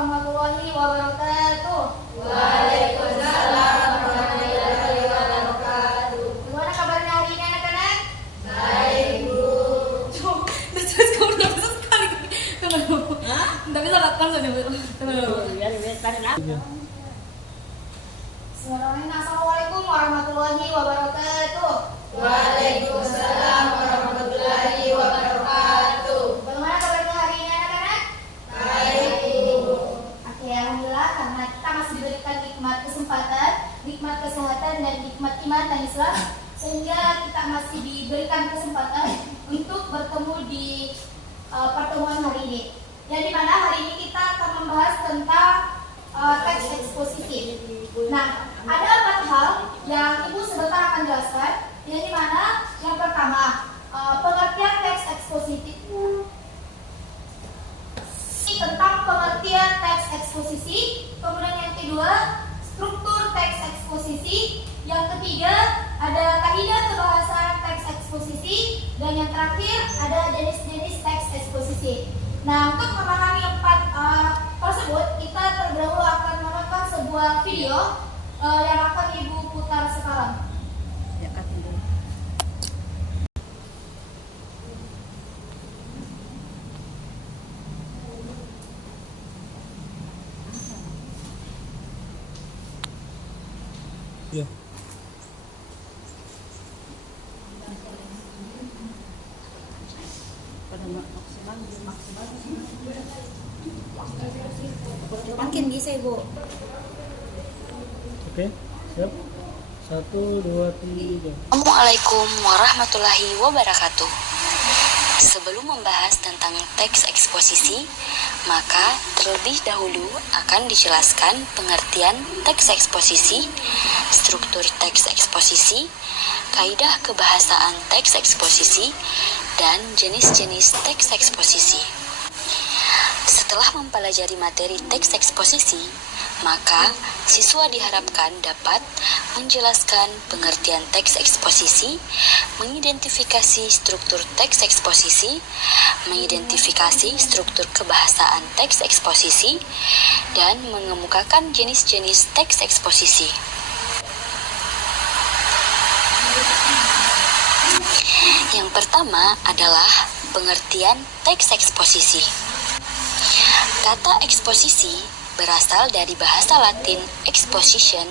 warahmatullahi wabarakatuh. Waalaikumsalam warahmatullahi wabarakatuh. Gimana kabarnya hari ini anak-anak? Baik, Bu. Terus kamu nggak bisa sekali. Nggak bisa lakukan saja. Bismillahirrahmanirrahim. Assalamualaikum warahmatullahi wabarakatuh. Waalaikumsalam warahmatullahi wabarakatuh. Bagaimana kabarnya hari ini anak-anak? Baik, Bu. Oke, alhamdulillah karena kita masih diberikan nikmat kesempatan, nikmat kesehatan dan nikmat iman dan Islam, sehingga kita masih diberikan kesempatan untuk bertemu di pertemuan hari ini. Yang dimana hari ini kita akan membahas tentang teks eksposisi. Nah, ada 4 hal yang Ibu sebentar akan jelaskan. Yang dimana yang pertama pengertian teks eksposisi, tentang pengertian teks eksposisi. Kemudian yang kedua struktur teks eksposisi. Yang ketiga ada kaidah kebahasaan teks eksposisi. Dan yang terakhir ada jenis-jenis teks eksposisi. Nah, untuk memahami 4 tersebut, kita terlebih dahulu akan menonton sebuah video yang akan Ibu putar sekarang. Ya. Makin bisa Ibu. Oke, siap. 1, 2, 3. Assalamualaikum warahmatullahi wabarakatuh. Sebelum membahas tentang teks eksposisi, maka terlebih dahulu akan dijelaskan pengertian teks eksposisi, struktur teks eksposisi, kaidah kebahasaan teks eksposisi, dan jenis-jenis teks eksposisi. Setelah mempelajari materi teks eksposisi, maka siswa diharapkan dapat menjelaskan pengertian teks eksposisi, mengidentifikasi struktur teks eksposisi, mengidentifikasi struktur kebahasaan teks eksposisi, dan mengemukakan jenis-jenis teks eksposisi. Yang pertama adalah pengertian teks eksposisi. Kata eksposisi berasal dari bahasa Latin exposition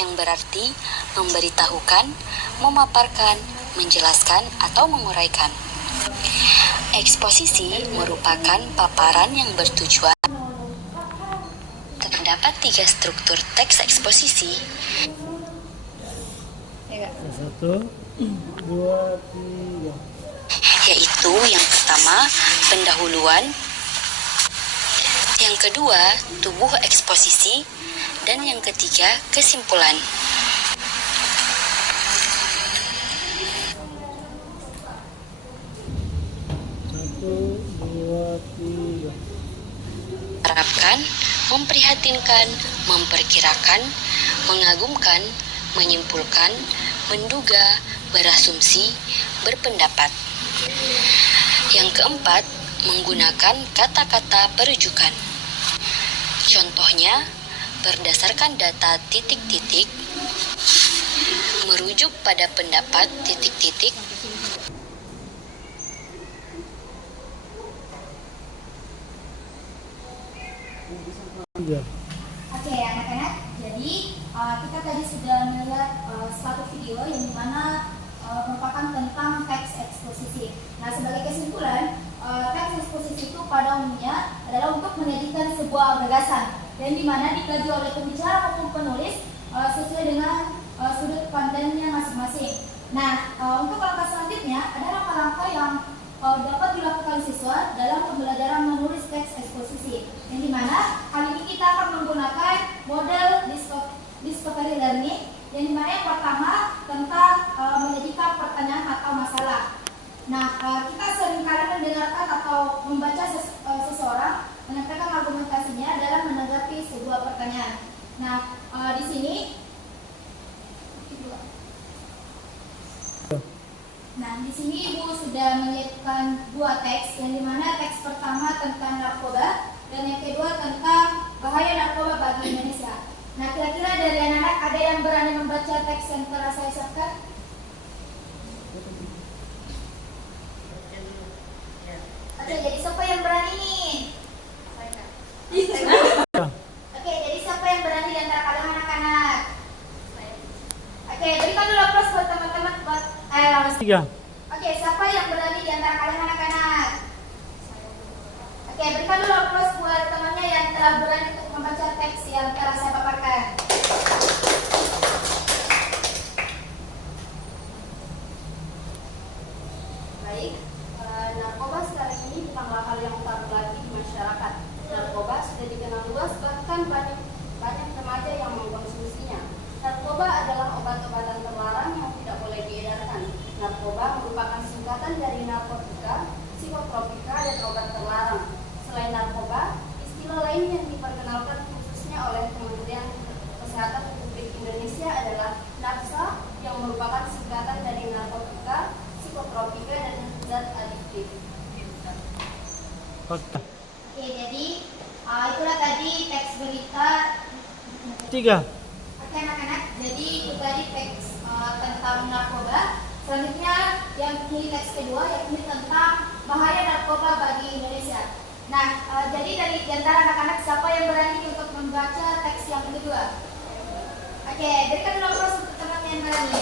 yang berarti memberitahukan, memaparkan, menjelaskan, atau menguraikan. Eksposisi merupakan paparan yang bertujuan. Terdapat 3 struktur teks eksposisi. 1, 2, 3. Yaitu yang pertama, pendahuluan, yang kedua, tubuh eksposisi, dan yang ketiga, kesimpulan. Satu, dua, tiga. Harapkan, memprihatinkan, memperkirakan, mengagumkan, menyimpulkan, menduga, berasumsi, berpendapat. Yang keempat, menggunakan kata-kata perujukan. Contohnya, berdasarkan data titik-titik, merujuk pada pendapat titik-titik, Tiga. Oke anak-anak, jadi kita tadi sudah melihat suatu video yang dimana merupakan tentang teks eksposisi. Nah, sebagai kesimpulan, teks eksposisi itu pada umumnya adalah untuk menyajikan sebuah gagasan yang dimana dikaji oleh pembicara maupun penulis sesuai dengan sudut pandangnya masing-masing. Nah, untuk langkah selanjutnya ada langkah-langkah yang dapat dilakukan siswa dalam pembelajaran menulis teks eksposisi, yang dimana kali ini kita akan menggunakan model discovery learning, yang dimana yang pertama tentang menyajikan pertanyaan atau masalah. Nah, kita seringkali mendengarkan atau membaca seseorang menyampaikan argumentasinya dalam menanggapi sebuah pertanyaan. Nah, di sini Ibu sudah menyiapkan 2 teks, yang dimana teks pertama tentang narkoba dan yang kedua tentang bagi Indonesia. Nah, kira-kira dari anak-anak ada yang berani membaca teks yang telah saya siapkan? Oke, jadi siapa yang berani nih? Oke, jadi siapa yang berani di antara kalian anak-anak? Oke, berikan dulu aplaus buat teman-teman buat Tiga. Oke, siapa yang berani di antara kalian anak-anak? Oke, berikan dulu aplaus buat temannya yang telah berani untuk membaca teks yang telah saya paparkan. Baik, narkoba sekarang ini bukanlah hal yang tabu lagi di masyarakat. Narkoba sudah dikenal luas, bahkan banyak remaja yang mengkonsumsinya. Narkoba adalah obat-obatan terlarang yang tidak boleh diedarkan. Narkoba merupakan singkatan dari narkotika, psikotropika, dan obat terlarang. Selain narkoba, istilah lain yang diperkenalkan khususnya oleh Kementerian Kesehatan Republik Indonesia adalah NAFSA, yang merupakan singkatan dari narkotika, psikotropika, dan zat adiktif. Oke. Oke, jadi itulah tadi teks berita. Tiga. Oke anak-anak, jadi itu tadi teks tentang narkoba. Selanjutnya yang ini teks kedua, yakni tentang bahaya narkoba bagi Indonesia. Nah, jadi dari antara anak-anak siapa yang berani untuk membaca teks yang kedua? Oke, berikan dulu aplaus untuk teman yang berani.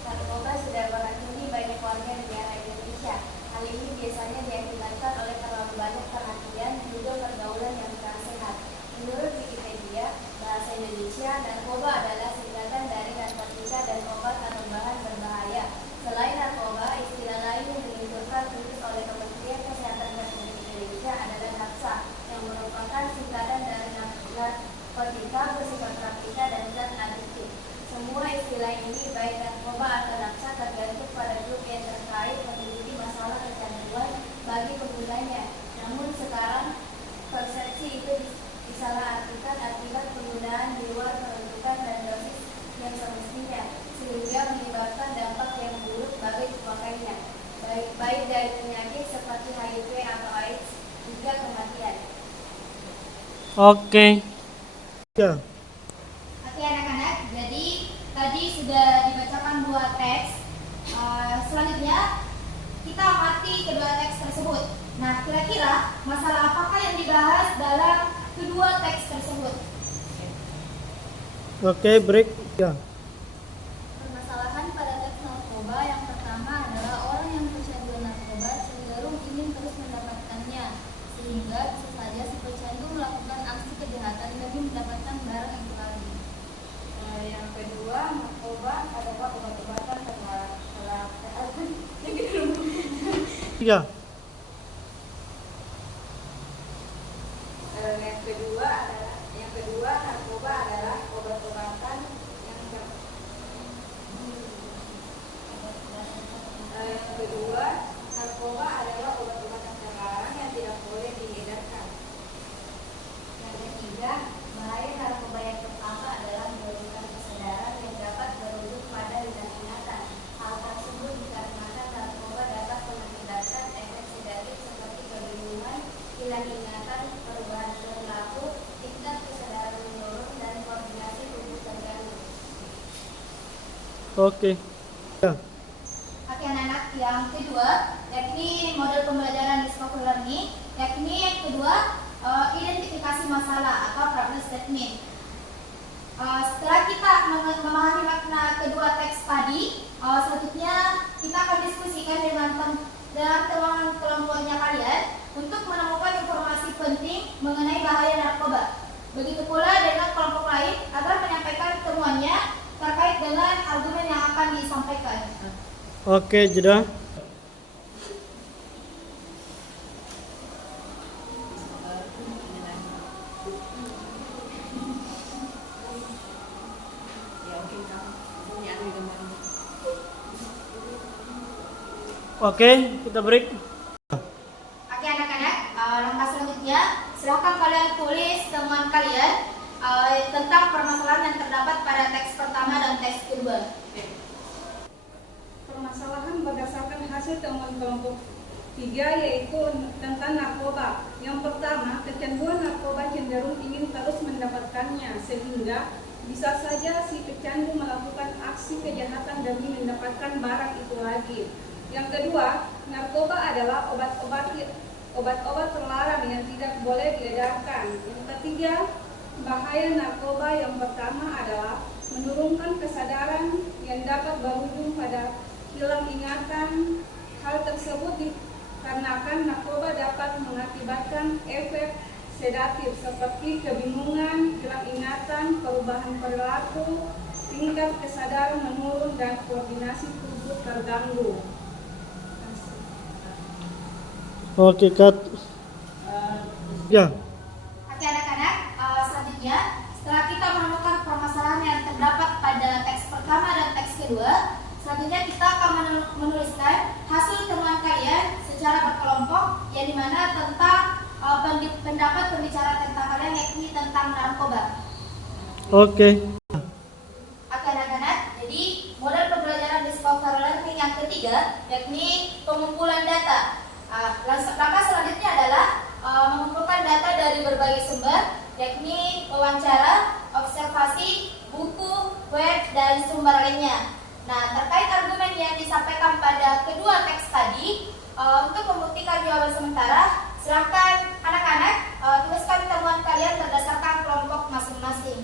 Narkoba sudah meracuni banyak warga negara Indonesia. Hal ini biasanya diakibatkan oleh terlalu banyak perhatian dan juga pergaulan yang kurang sehat. Menurut Wikipedia, bahasa Indonesia, narkoba adalah singkatan dari narkotika dan obat atau bahan berbahaya. Selain narkoba, istilah lain yang diluncurkan khusus oleh Kementerian Kesehatan Republik Indonesia adalah NAFSA, yang merupakan singkatan dari narkotika, psikotropika, dan zat adiktif. Semua istilah ini, baik narkoba atau NAFSA, tergantung pada grup yang terkait memiliki masalah kecanduan bagi penggunanya. Namun sekarang persepsi itu disalahartikan akibat penggunaan di luar peruntukan dan dosis yang semestinya, sehingga menyebabkan dampak yang buruk bagi pemakainya, baik dari penyakit seperti HIV atau AIDS hingga kematian. Oke. Tiga. Oke anak-anak, jadi tadi sudah dibacakan dua teks. Selanjutnya kita amati kedua teks tersebut. Nah, kira-kira masalah apakah yang dibahas dalam kedua teks tersebut? Oke, break. Tiga. Permasalahan pada teks narkoba yang pertama adalah orang yang kecanduan narkoba cenderung ingin terus mendapatkannya, sehingga bisa saja si pecandu melakukan aksi kejahatan demi mendapatkan barang itu lagi. Yang kedua, narkoba adalah obat-obatan terlarang. Tiga. Yang kedua, narkoba adalah obat-obatan yang terlarang yang tidak boleh diedarkan. Yang ketiga, bahaya narkoba yang pertama adalah menurunkan kesadaran yang dapat berujung pada hilang ingatan. Hal tersebut dikarenakan narkoba dapat mengakibatkan efek sedatif seperti kebingungan, hilang ingatan, perubahan perilaku, tingkat kesadaran menurun, dan koordinasi tubuh terganggu. Oke. Tiga. Oke anak-anak, yang kedua yakni model pembelajaran discovery learning, yakni yang kedua identifikasi masalah atau problem statement. Setelah kita memahami makna kedua teks tadi, selanjutnya kita akan diskusikan dengan teman kelompoknya kalian untuk menemukan informasi penting mengenai bahaya narkoba. Begitu pula dengan kelompok lain agar menyampaikan temuannya terkait dengan argumen yang akan disampaikan. Oke, jeda. Oke, kita break. Oke anak-anak, langkah selanjutnya silakan kalian tulis temuan kalian tentang permasalahan yang terdapat pada teks pertama dan teks kedua. Permasalahan berdasarkan hasil temuan kelompok 3 yaitu tentang narkoba. Yang pertama, kecanduan narkoba cenderung ingin terus mendapatkannya sehingga bisa saja si pecandu melakukan aksi kejahatan demi mendapatkan barang itu lagi. Yang kedua, narkoba adalah obat-obat terlarang yang tidak boleh diedarkan. Yang ketiga, bahaya narkoba yang pertama adalah menurunkan kesadaran yang dapat berujung pada hilang ingatan. Hal tersebut dikarenakan narkoba dapat mengakibatkan efek sedatif seperti kebingungan, hilang ingatan, perubahan perilaku, tingkat kesadaran menurun, dan koordinasi tubuh terganggu. Oke, cut. Ya. Oke anak-anak, selanjutnya setelah kita menemukan permasalahan yang terdapat pada teks pertama dan teks kedua, selanjutnya kita akan menuliskan hasil temuan kalian secara berkelompok, yang dimana tentang pendapat pembicara tentang kalian, yakni tentang narkoba. Oke. Oke anak-anak, jadi model pembelajaran discover learning yang ketiga yakni pengumpulan data. Langkah selanjutnya adalah mengumpulkan data dari berbagai sumber, yakni wawancara, observasi, buku, web, dan sumber lainnya. Nah, terkait argumen yang disampaikan pada kedua teks tadi, untuk membuktikan jawaban sementara, silakan anak-anak tuliskan temuan kalian berdasarkan kelompok masing-masing.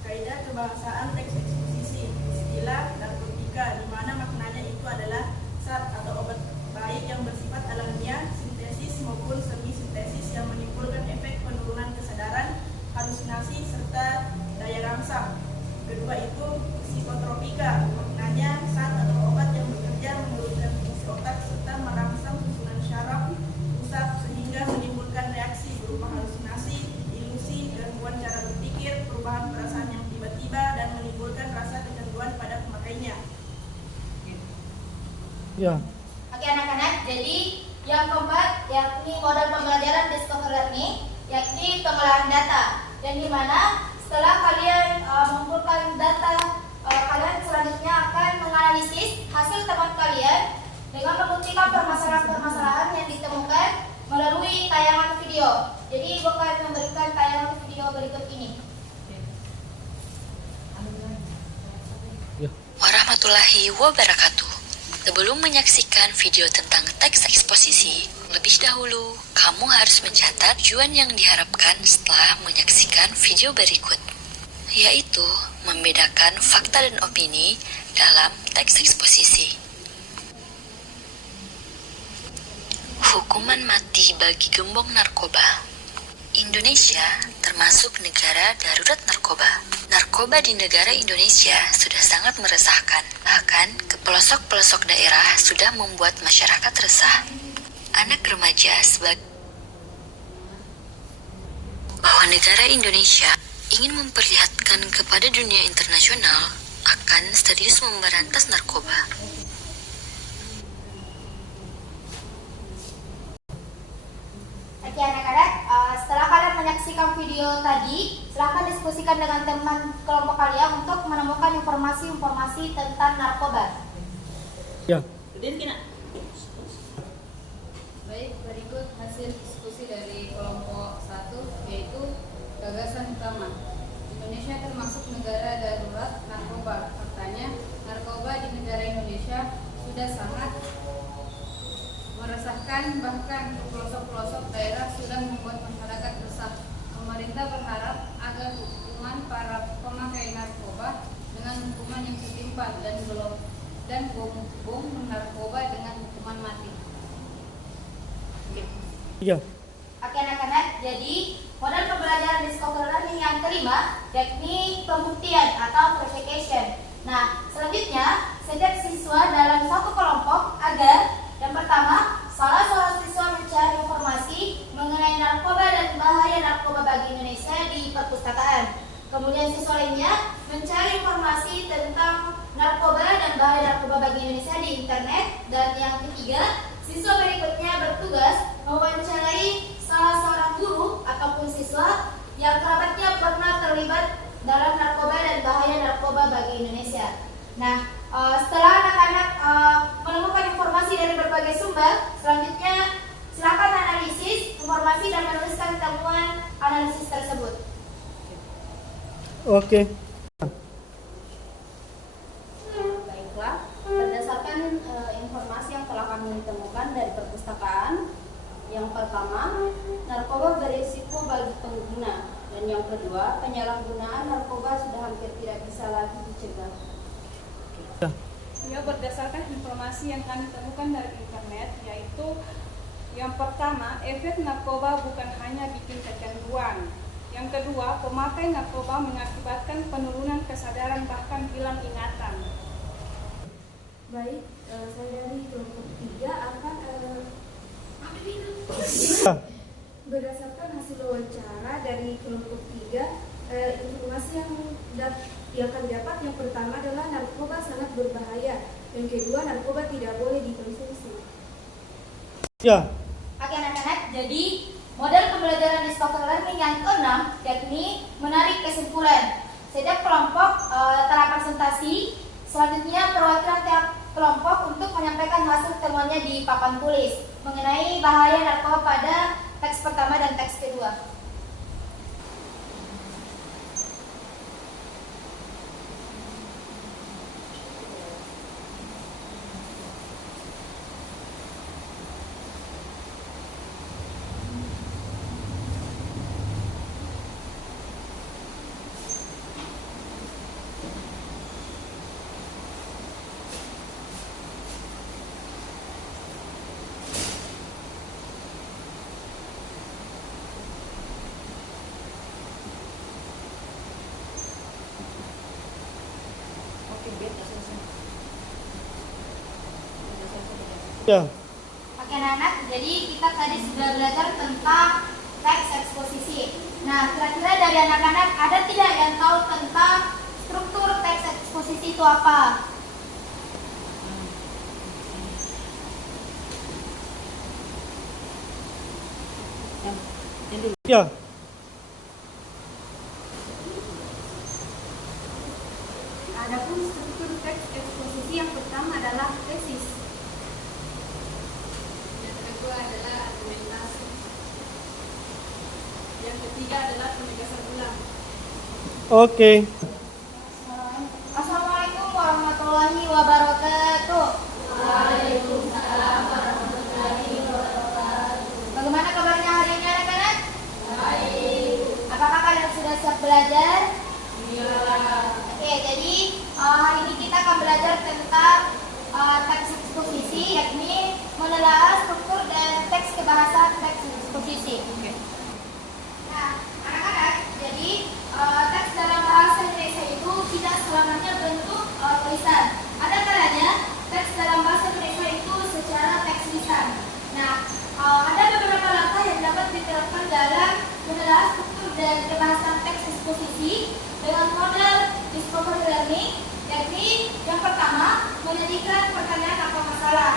Kaidah kebahasaan teks eksposisi, istilah narkotika, di mana maknanya itu adalah zat atau obat baik yang bersifat alamiah, sintesis maupun semi sintesis yang menimbulkan efek penurunan kesadaran, halusinasi, serta daya rangsang. Kedua itu psikotropika, maknanya zat atau obat yang bekerja menurunkan fungsi otak serta merangsang susunan syaraf pusat sehingga menimbulkan reaksi berupa halusinasi, ilusi, gangguan cara berpikir, perubahan perasaan yang tiba-tiba, dan menimbulkan rasa kecanduan pada pemakainya. Ya. Oke anak-anak, jadi yang keempat yakni model pembelajaran discover learning, yakni pengolahan data, yang dimana setelah kalian mengumpulkan data, kalian selanjutnya akan menganalisis hasil temuan kalian dengan membuktikan permasalahan-permasalahan yang ditemukan melalui tayangan video. Jadi bukan memberikan tayangan video berikut ini. Warahmatullahi wabarakatuh. Sebelum menyaksikan video tentang teks eksposisi, lebih dahulu kamu harus mencatat tujuan yang diharapkan setelah menyaksikan video berikut, yaitu membedakan fakta dan opini dalam teks eksposisi. Hukuman mati bagi gembong narkoba. Indonesia termasuk negara darurat narkoba. Narkoba di negara Indonesia sudah sangat meresahkan. Bahkan ke pelosok-pelosok daerah sudah membuat masyarakat resah. Anak remaja sebagai bahwa negara Indonesia ingin memperlihatkan kepada dunia internasional akan serius memberantas narkoba. Oke anak-anak, setelah kalian menyaksikan video tadi, silahkan diskusikan dengan teman kelompok kalian untuk menemukan informasi-informasi tentang narkoba. Ya. Baik, berikut hasil diskusi dari kelompok 1, yaitu gagasan utama. Indonesia termasuk negara darurat narkoba. Faktanya, narkoba di negara Indonesia sudah sangat meresahkan, bahkan pelosok-pelosok daerah sudah membuat masyarakat resah. Pemerintah berharap agar hukuman para pemakai narkoba dengan hukuman yang setimpal dan bom narkoba dengan hukuman mati. Ya. Oke anak-anak, jadi model pembelajaran discover learning yang kelima yakni pembuktian atau verification. Nah, selanjutnya setiap siswa dalam satu kelompok agar yang pertama, salah seorang siswa mencari informasi mengenai narkoba dan bahaya narkoba bagi Indonesia di perpustakaan. Kemudian siswa lainnya mencari informasi tentang narkoba dan bahaya narkoba bagi Indonesia di internet. Dan yang ketiga, siswa berikutnya bertugas mewawancarai salah seorang guru ataupun yang kerabatnya pernah terlibat dalam narkoba dan bahaya narkoba bagi Indonesia. Nah, setelah anak-anak menemukan informasi dari berbagai sumber, selanjutnya silakan analisis informasi dan menuliskan temuan analisis tersebut. Oke. Baiklah, berdasarkan informasi yang telah kami temukan dari perpustakaan, yang pertama, narkoba berisiko bagi pengguna, dan yang kedua, penyalahgunaan narkoba sudah hampir tidak bisa lagi dicegah. Ya, berdasarkan informasi yang kami temukan dari internet, yaitu yang pertama, efek narkoba bukan hanya bikin kecanduan. Yang kedua, pemakai narkoba mengakibatkan penurunan kesadaran bahkan hilang ingatan. Baik, saya dari kelompok 3 akan berdasarkan hasil wawancara dari kelompok 3, informasi yang akan dapat, yang pertama adalah narkoba sangat berbahaya, yang kedua narkoba tidak boleh dikonsumsi. Ya. Oke anak-anak, jadi model pembelajaran discovery learning yang keenam yakni menarik kesimpulan. Setiap kelompok telah presentasi, selanjutnya perwakilan tiap kelompok untuk menyampaikan hasil temuannya di papan tulis mengenai bahaya narkoba pada teks pertama dan teks kedua. Ya. Oke anak-anak, jadi kita tadi sudah belajar tentang teks eksposisi. Nah, kira-kira dari anak-anak ada tidak yang tahu tentang struktur teks eksposisi itu apa? Ya. Adapun struktur teks eksposisi yang pertama adalah tesis. Yang kedua adalah argumentasi. Yang ketiga adalah penegasan ulang. Oke. Assalamualaikum warahmatullahi wabarakatuh. Bagaimana kabarnya hari ini anak-anak? Baik. Apakah kalian sudah siap belajar? Iya. Oke, jadi hari ini kita akan belajar tentang teks eksposisi, yakni menelaah struktur dan teks kebahasaan teks eksposisi. Nah, anak-anak, jadi teks dalam bahasa Indonesia itu tidak selamanya bentuk tulisan. Ada kalanya teks dalam bahasa Indonesia itu secara teks lisan. Nah, ada beberapa langkah yang dapat diterapkan dalam menelaah struktur dan kebahasaan teks eksposisi dengan model discovery learning, yakni yang pertama menjadikan pertanyaan atau masalah.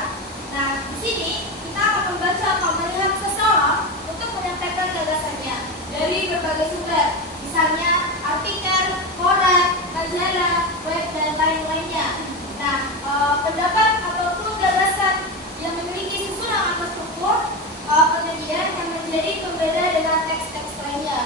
Nah, di sini kita akan membaca atau melihat seseorang untuk menyampaikan gagasannya dari berbagai sumber, misalnya artikel, koran, majalah, web, dan lain-lainnya. Nah, pendapat ataupun gagasan yang memiliki susunan atau struktur penyajian yang menjadi pembeda dengan teks-teks lainnya.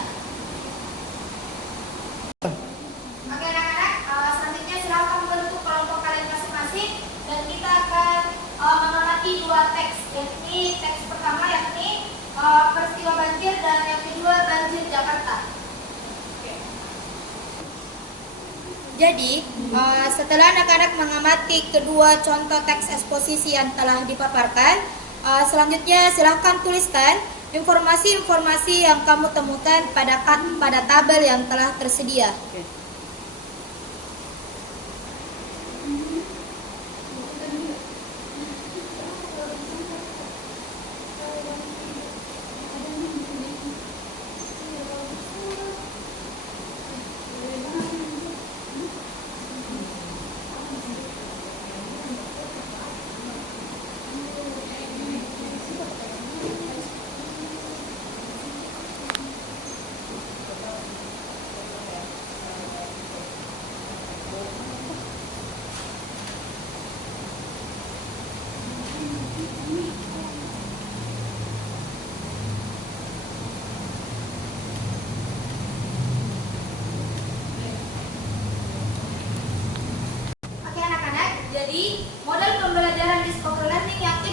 Oke anak-anak, selanjutnya silakan membentuk kelompok kalian masing-masing dan kita akan mengamati dua teks, yakni teks pertama yakni peristiwa banjir dan yang kedua banjir Jakarta. Jadi, setelah anak-anak mengamati kedua contoh teks eksposisi yang telah dipaparkan, selanjutnya silahkan tuliskan informasi-informasi yang kamu temukan pada tabel yang telah tersedia.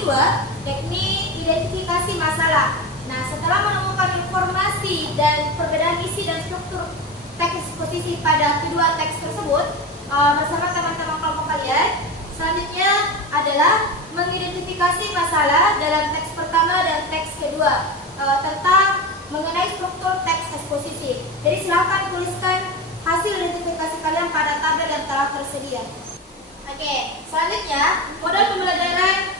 kedua, yakni identifikasi masalah. Nah, setelah menemukan informasi dan perbedaan isi dan struktur teks eksposisi pada kedua teks tersebut bersama teman-teman kelompok kalian, selanjutnya adalah mengidentifikasi masalah dalam teks pertama dan teks kedua tentang mengenai struktur teks eksposisi. Jadi silakan tuliskan hasil identifikasi kalian pada tabel yang telah tersedia. Oke, selanjutnya model pembelajaran.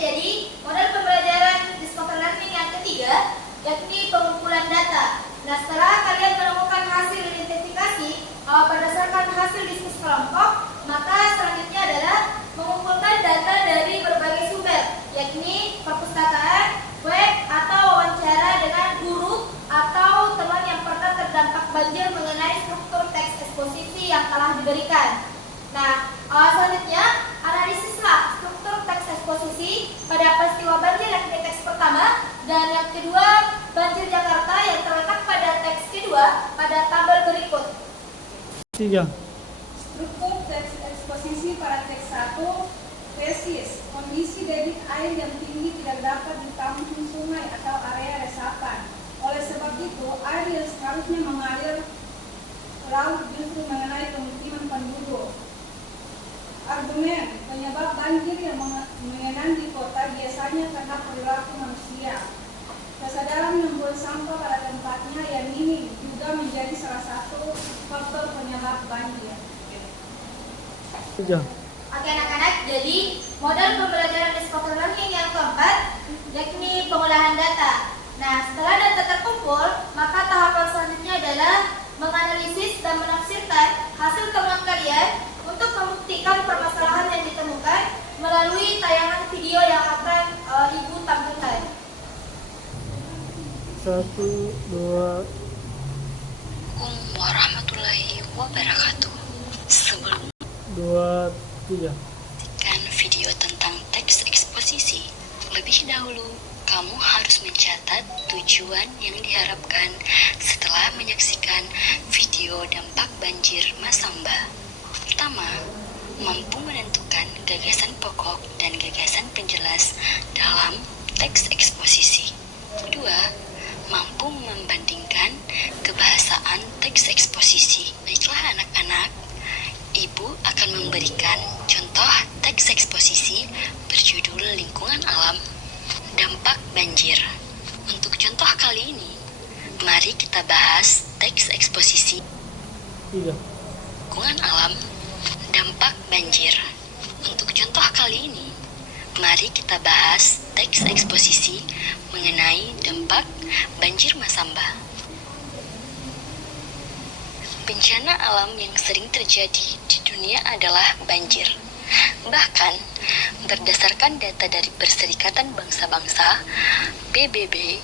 Jadi model pembelajaran discover learning yang ketiga, yakni pengumpulan data. Nah, setelah kalian menemukan hasil identifikasi berdasarkan hasil diskusi kelompok, maka selanjutnya adalah mengumpulkan data dari berbagai sumber, yakni perpustakaan, web, atau wawancara dengan guru atau teman yang pernah terdampak banjir mengenai struktur teks eksposisi yang telah diberikan. Nah, selanjutnya analisislah struktur teks eksposisi pada peristiwa banjir yang teks pertama dan yang kedua banjir Jakarta yang terletak pada teks kedua pada tabel berikut. 3. Struktur teks eksposisi pada teks 1, tesis, kondisi debit air yang tinggi tidak dapat ditampung sungai atau area resapan. Oleh sebab itu, air yang seharusnya mengalir laut justru mengenai pemukiman penduduk. Argumen penyebab banjir yang mengenang di kota biasanya karena perilaku manusia. Kesadaran membuang sampah pada tempatnya yang minim juga menjadi salah satu faktor penyebab banjir. 3. Oke anak-anak, jadi model pembelajaran discover learning yang keempat, yakni pengolahan data. Nah, setelah data terkumpul, maka tahapan selanjutnya adalah menganalisis dan menafsirkan hasil temuan kalian untuk membuktikan permasalahan yang ditemukan melalui tayangan video yang akan Ibu tampilkan. 1, 2. Assalamualaikum warahmatullahi wabarakatuh. Sebelum 2, 3. menyaksikan video tentang teks eksposisi, lebih dahulu kamu harus mencatat tujuan yang diharapkan setelah menyaksikan video dampak banjir Masamba. Pertama, mampu menentukan gagasan pokok dan gagasan penjelas dalam teks eksposisi. Kedua, mampu membandingkan kebahasaan teks eksposisi. Baiklah anak-anak, Ibu akan memberikan contoh teks eksposisi berjudul Lingkungan Alam, Dampak Banjir. Untuk contoh kali ini, mari kita bahas teks eksposisi 3. Lingkungan Alam, Dampak Banjir. Untuk contoh kali ini, mari kita bahas teks eksposisi mengenai dampak banjir Masamba. Bencana alam yang sering terjadi di dunia adalah banjir. Bahkan, berdasarkan data dari Perserikatan Bangsa-Bangsa (PBB),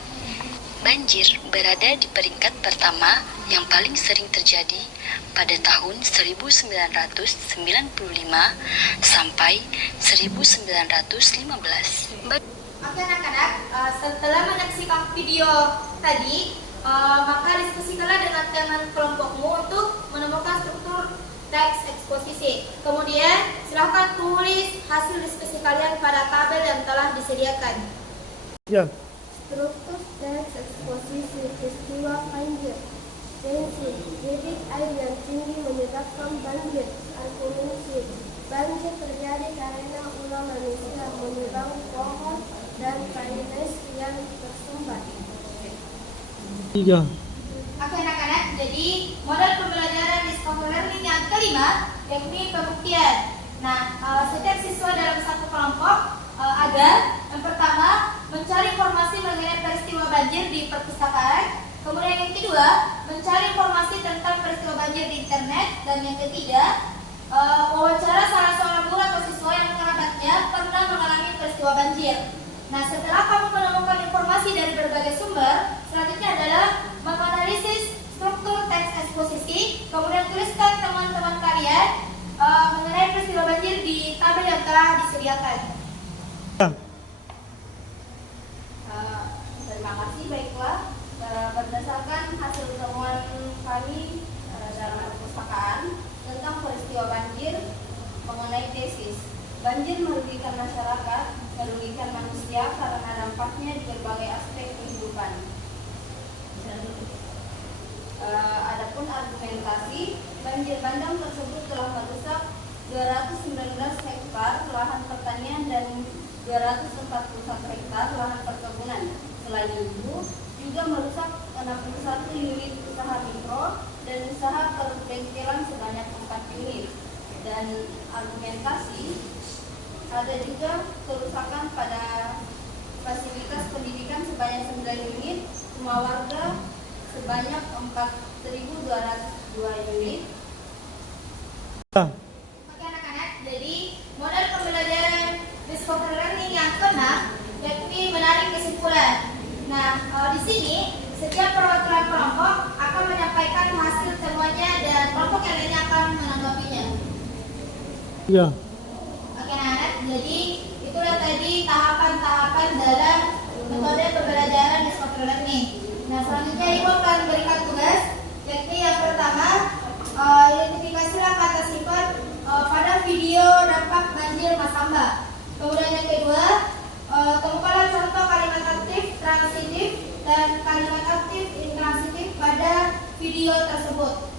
banjir berada di peringkat pertama yang paling sering terjadi pada tahun 1995 sampai 1915. Oke anak-anak, setelah menyaksikan video tadi, maka diskusikanlah dengan teman kelompokmu untuk menemukan struktur teks eksposisi. Kemudian silakan tulis hasil diskusi kalian pada tabel yang telah disediakan. 3. Struktur teks eksposisi peristiwa banjir. Tensi, debit air yang tinggi menyebabkan banjir. Argumentasi, banjir terjadi karena ulah manusia menebang pohon dan drainase yang tersumbat. 3. Oke anak-anak, jadi model pembelajaran discover learning yang kelima, yakni pembuktian. Nah, setiap siswa dalam satu kelompok ada yang pertama mencari informasi mengenai peristiwa banjir di perpustakaan. Kemudian yang kedua, mencari informasi tentang peristiwa banjir di internet. Dan yang ketiga, wawancara salah seorang guru atau siswa yang kerabatnya pernah mengalami peristiwa banjir. Nah, setelah kamu menemukan informasi dari berbagai sumber, selanjutnya adalah menganalisis struktur teks eksposisi, kemudian tuliskan teman-teman kalian mengenai peristiwa banjir di tabel yang telah disediakan. Terima kasih, baiklah. Berdasarkan hasil temuan kami dalam perpustakaan tentang peristiwa banjir mengenai tesis. Banjir merugikan masyarakat, merugikan manusia karena dampaknya di berbagai aspek kehidupan. Adapun argumentasi, banjir bandang tersebut telah merusak 219 hektar lahan pertanian dan 241 hektar lahan perkebunan. Selain itu, juga merusak 61 unit usaha mikro dan usaha perbengkelan sebanyak 4 unit. Dan argumentasi, ada juga kerusakan pada fasilitas pendidikan sebanyak 9 unit, rumah warga sebanyak 4.202 unit. Oke anak-anak, jadi model pembelajaran discovery learning yang keenam yakni menarik kesimpulan. Nah, di sini setiap perwakilan kelompok akan menyampaikan hasil temuannya dan kelompok yang lainnya akan menanggapinya. Ya. Oke anak-anak, jadi itulah tadi tahapan-tahapan dalam metode pembelajaran discovery learning. Nah, selanjutnya Ibu akan berikan tugas, yakni yang pertama, identifikasilah kata sifat pada video dampak banjir Masamba. Kemudian yang kedua, temukanlah contoh kalimat aktif, transitif, dan kalimat aktif intransitif pada video tersebut.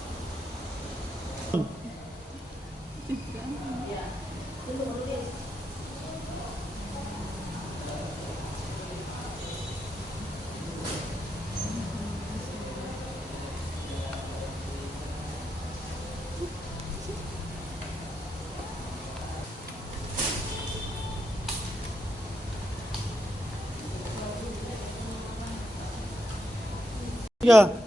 Ya.